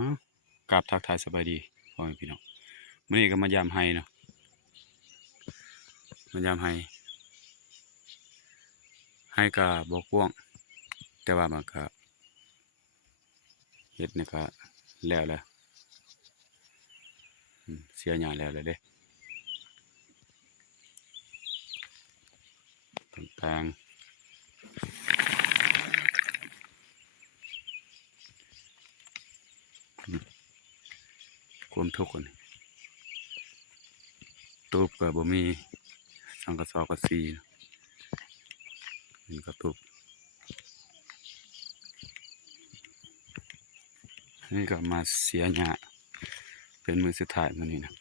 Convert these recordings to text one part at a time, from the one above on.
ฮะกราบทักทายสบายดีพ่อแม่พี่น้องมื้อนี้ก็มายามไห้เนาะมายามไห้ก็บ่กว้างแต่ว่ามันก็เฮ็ดนี่ก็แล้วเสียหญ้าแล้วเด้ต่างๆความทุกข์อันนี้ตูบก็บ่มีสังกะสอกะสีเนาะมันก็ตูบนี่ก็มาเสียหญ้าเป็นมื้อสุดท้ายมื้อนี้นะ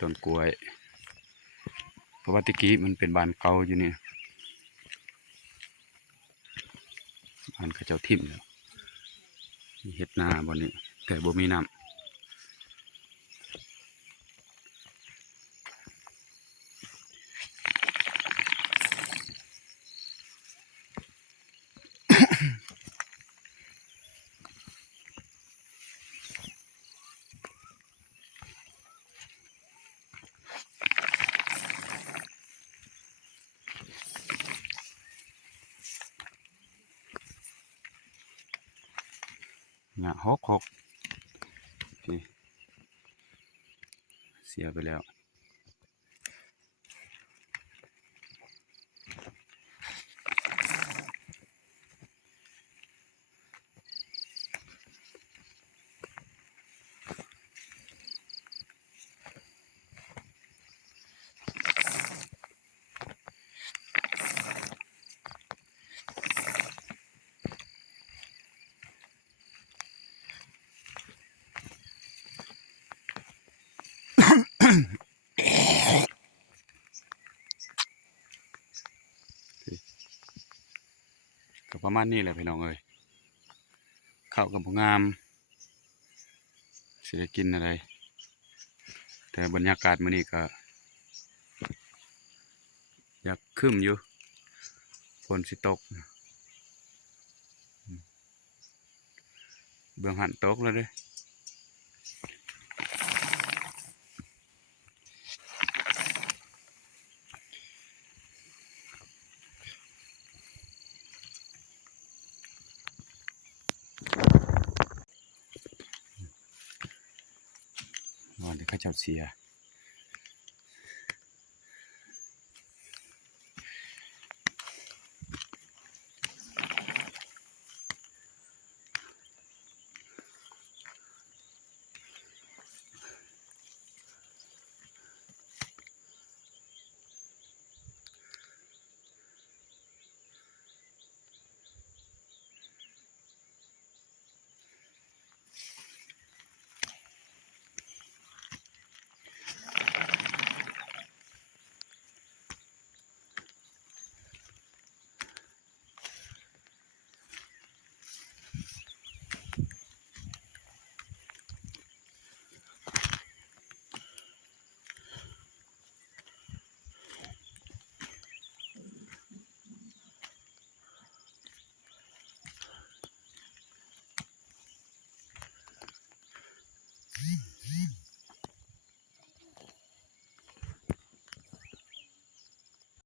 ต้นกล้วยเพราะว่าตะกี้มันเป็นบ้านเก่าอยู่นี่บ้านเขาเจ้าทิ่มแล้วมีเฮ็ดนาบ่นี้แต่บ่มีน้ำหญ้าหกนี่เสียไปแล้วก็ประมาณนี้แหละพี่น้องเอ้ยข้าวก็บ่งามสิได้กินอะไรแต่บรรยากาศมื้อนี้ก็อยากครึ้มอยู่ฝนสิตกเบื้องหันตกแล้วเด้วันที่เขาเจ้าเสีย